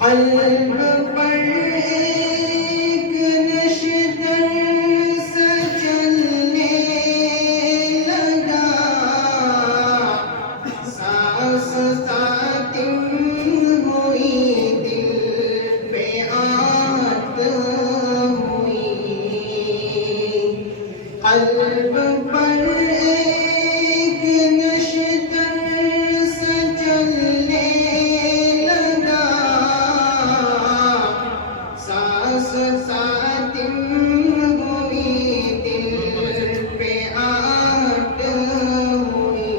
कल्ब पर एक नशतर सा चलने लगा, सांस सातिम हुई दिल पे आत हुई। कल्ब पर एक नशतर सा चलने लगा, सांस सातिम हुई दिल पे आत हुई।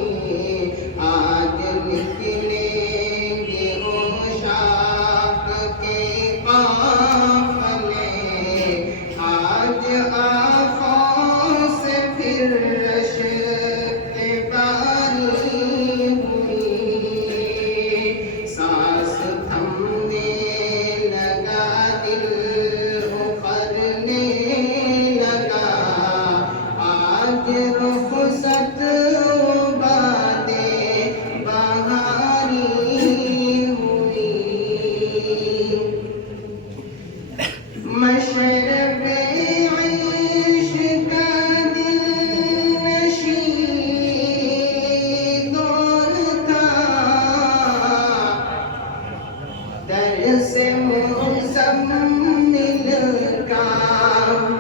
आज निकलेंगे होशाक के काफले, आज आँखों से फिर रश्ते बारी हुई। सांस थमने लगा, दिल उखड़ने लगा, आज रुखसत बातें बहारी हुई। मशरबे इश्क का दिलनशी दौर था, दर से मुज़म्मिल का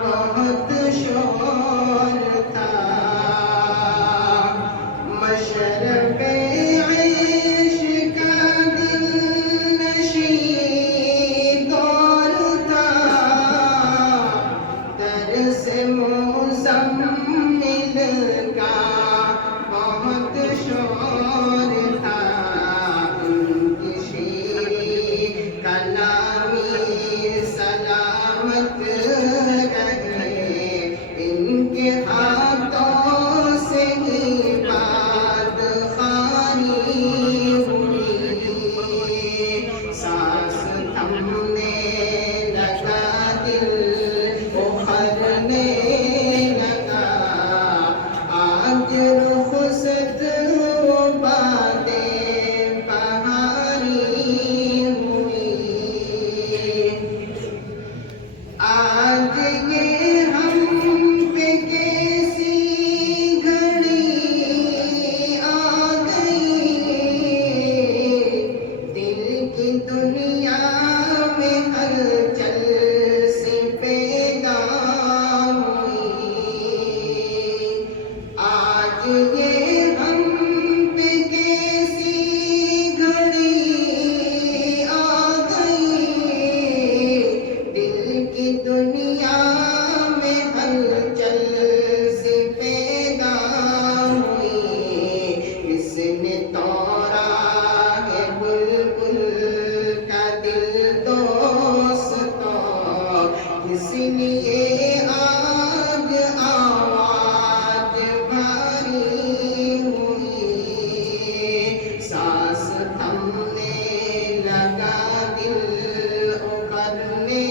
बहुत शोर था। मशरबे इश्क का दिलनशी दौर था, दर से मुज़म्मिल का बहुत शोर था। उनकी शीरी कलामी सलामत रहे, इनके हाथों से ही बात खारी हुई। सांस थमने लगा, दिल उखड़ने लगा, आज रुखसत बातें बहारी हुई। आज ये हम पे कैसी घड़ी आ गई, दिल की दुनिया में हलचल सी पैदा हुई। आज ये हम पे कैसी घड़ी आ गई, दिल की दुनिया में हलचल सी पैदा हुई। इसने तोड़ा है बुलबुल का दिल दोस्तों, इसलिए आज आवाज भारी हुई। सांस थमने लगा, दिल उखड़ने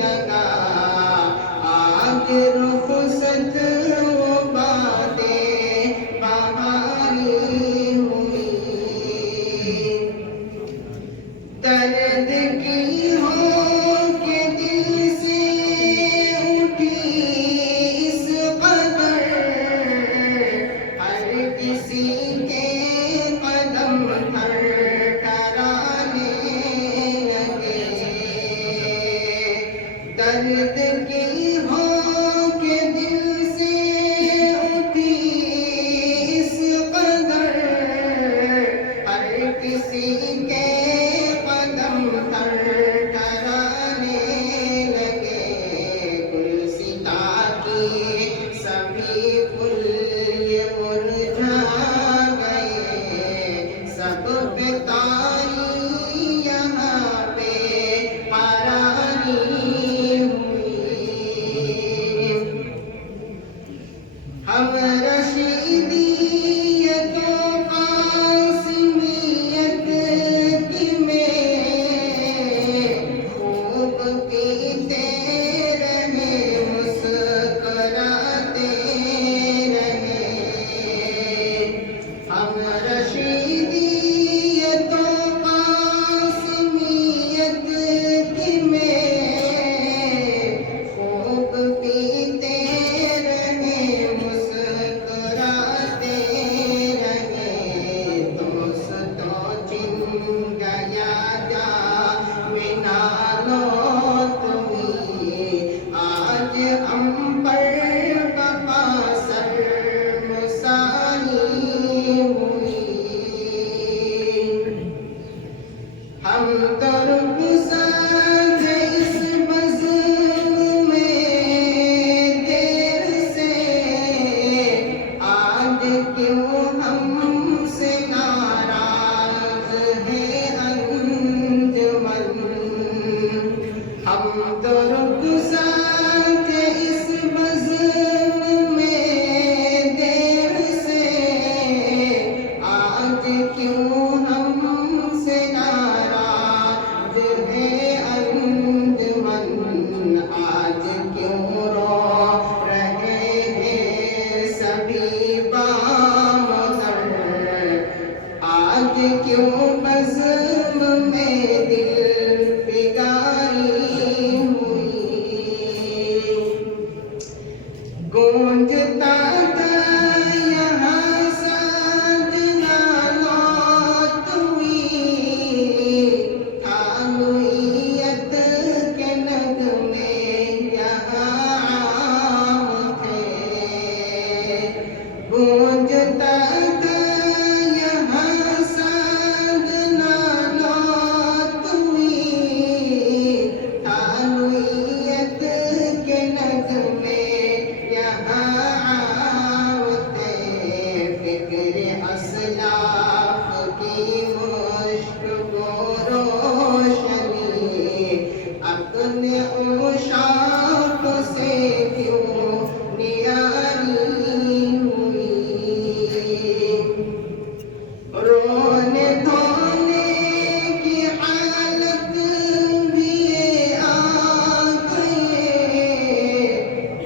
लगा, आज रुखसत बातें बहारी हुई। दर्द की हो के दिल से उठी इस कदर, हर किसी के कदम थरथराने लगे। दर्द की हो के दिल से उठी इस कदर, हर किसी के कदम थर तो रुखसार थे इस बज़्म में देर से, आज क्यों हमसे नाराज़ है अंजुमन। हम तो रुखसार थे इस बज़्म में देर से, आज क्यों हमसे नाराज़ है अंजुमन। आज क्यों रो रहे हैं सभी बामुदर, आज क्यों बज़्म में दिल फिगारी हुई। गूंजता था यहाँ साजना मौत हुई, था नुइयत के नगमे यहाँ आम थे। गूंजता था यहाँ साजना मौत हुई, था नुइयत के नगमे यहाँ आवते। फिक्र असलाफ की मुश्क को रोशनी, अपने औशाक से क्यों नियारी हुई। रोने धोने की हालत भी आ गए,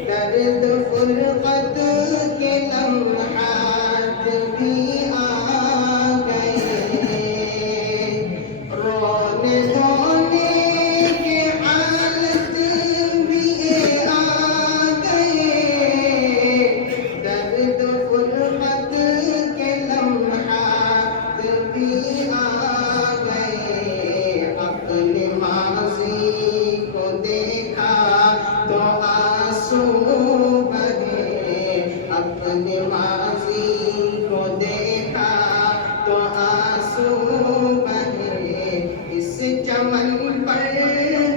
दर्द फुरक़त के लम्हात भी आ गए। रोने धोने की हालत भी आ गए, दर्द फुरक़त के लम्हात भी आ गए। अपने माज़ी को देखा तो आंसू बहे, अपने माज़ी को देखा तो आंसू बहे। इस चमन पर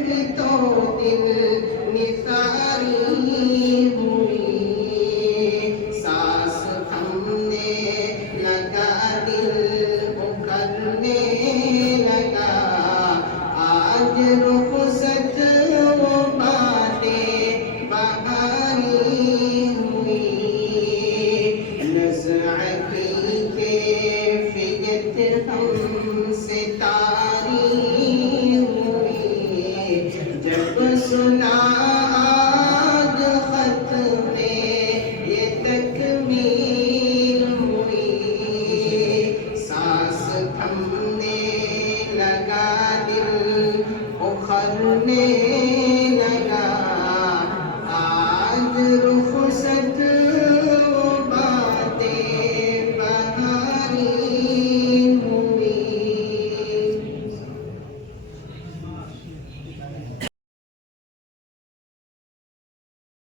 भी तो दिल निसारी हुई। सांस थमने लगा, दिल उखड़ने लगा, आज रुख़सत वो बातें बहारी हुई। नज़अती कैफ़ियत हमसे तारी हुई, जब सुना आज ख़त में ये तकमीर हुई। सांस थमने लगा, दिल उखड़ने